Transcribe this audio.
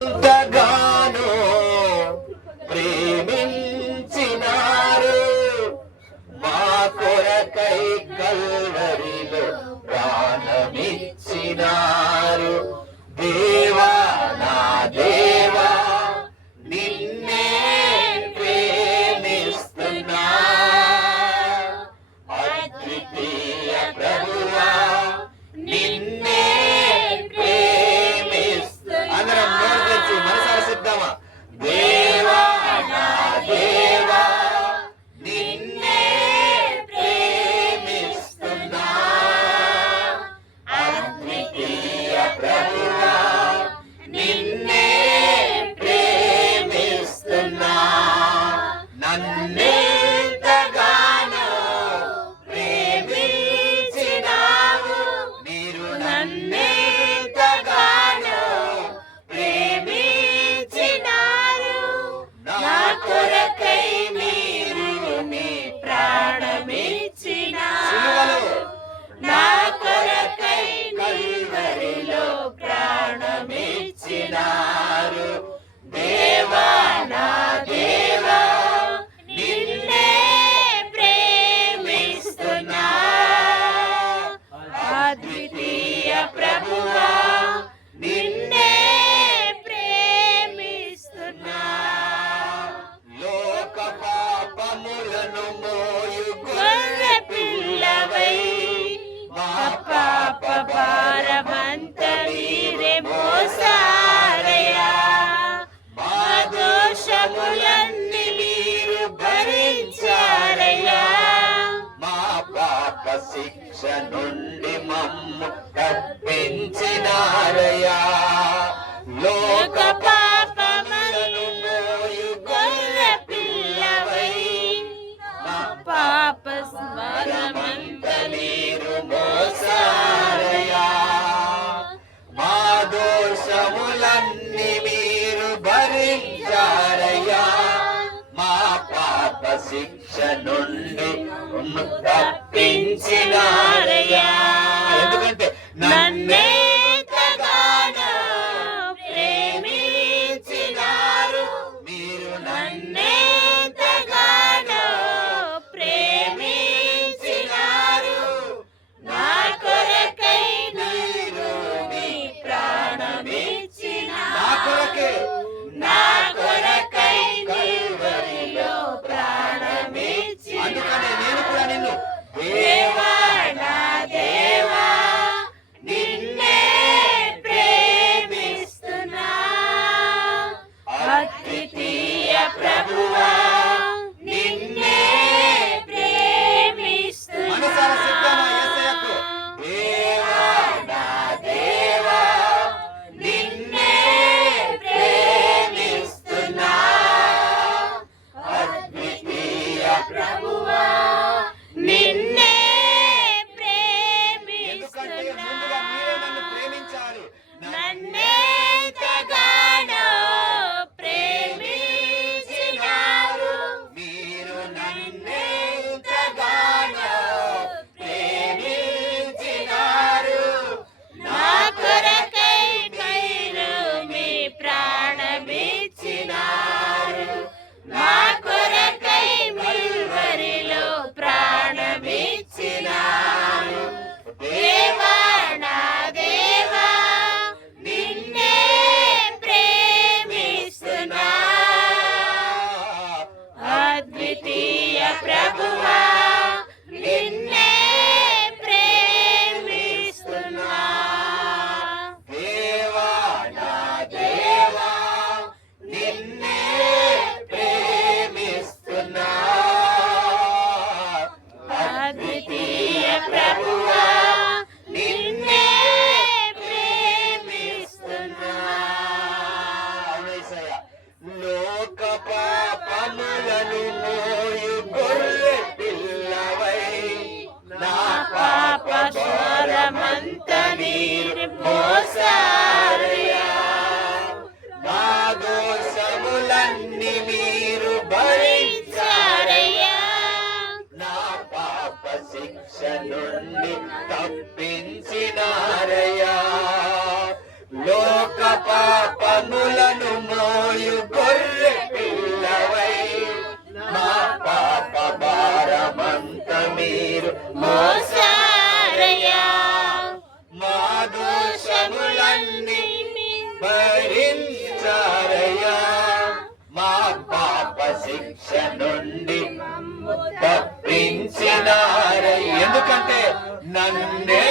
ఎంతగానో ప్రేమించినారు, మా కొరకై కల్వరిలో ప్రాణమిచ్చినారు. దేవా నా దేవా నిన్నే ప్రేమిస్తున్నా, అద్వితీయ ప్రభువా నిన్నే ప్రేమిస్తున్నా. అందరం నోరు తెరిచి మనసారా చెప్దామా? దేవా నా దేవా నిన్నే ప్రేమిస్తున్నా, అద్వితీయ ప్రభువా నిన్నే ప్రేమిస్తున్నా. నన్నెంతగానో ప్రేమించినావు, మీరు నన్నెంతగానో ప్రేమించినారు. నా కొరకై మీరు మీ ప్రాణమిచ్చినారు, నా కొరకై కల్వరిలో ప్రాణమిచ్చినారు. దేవా నా దేవా నిన్నే ప్రేమిస్తున్నా, అద్వితీయ ప్రభువా నిన్నే ప్రేమిస్తున్నా. లోక పాపములను మోయు గొర్రె పిల్లవై మా పాప భారమంత మీరే మోసారయ్యా. మా దోషములన్నీ మీరు భరించారయ్యా. మా పాప శిక్ష నుండి మమ్ము తప్పించినారయ్యా. లోక పాపములను మోయు గొర్రె పిల్లవై మా పాప భారమంత మీరు మోసారయ్యా. మా దోషములన్నీ మీరు భరించారయ్యా. మా పాప శిక్ష నుండి తప్పించినారయ్యా. ఎందుకంటే నన్నెంతగానో ప్రేమించినారు, మీరు నన్నెంతగానో ప్రేమించినారు. నా కొరకై మీరు మీ ప్రాణమిచ్చినారు, నా కొరకై కల్వరిలో ప్రాణమిచ్చినారు. అందుకనే నేను కూడా నిన్ను దేవా నా దేవా నిన్నే ప్రేమిస్తున్నా, అద్వితీయ ప్రభువా నిన్నే ప్రేమిస్తున్నా. మనసారా చెప్తామా యేసయ్యకు? దేవా నా దేవా నిన్నే ప్రేమిస్తున్నా, అద్వితీయ ప్రభువా నిన్నే ప్రేమిస్తున్నా. ముందుగా మీరే నన్ను ప్రేమించాలి. నన్నెంతగానో ప్రేమించినారు, మీరు నన్నెంతగానో ప్రేమించినారు. నా కొరకై మీరు మీ ప్రాణమిచ్చినారు, నా కొరకై కల్వరిలో ప్రాణమిచ్చినారు. దేవా నా దేవా నిన్నే ప్రేమిస్తున్నా, అద్వితీయ ప్రభువా నిన్నే ప్రేమిస్తున్నా. దేవా నా దేవా నిన్నే ప్రేమిస్తున్నా, అద్వితీయ ప్రభువా నిన్నే ప్రేమిస్తున్నా. యేసయ్యా, లోక పాపములను మోయు గొర్రె పిల్లవై నా పాప భారమంత మీరు మోసారయ్యా. మా దోషములన్నీ మీరు భరించారయ్యా. నా పాప శిక్ష నుండి తప్పించినారయ్యా. లోక పాపముల భరించారయ్యా మా పాప శిక్ష నుండి తప్పించినారయ్యా ఎందుకంటే నన్నే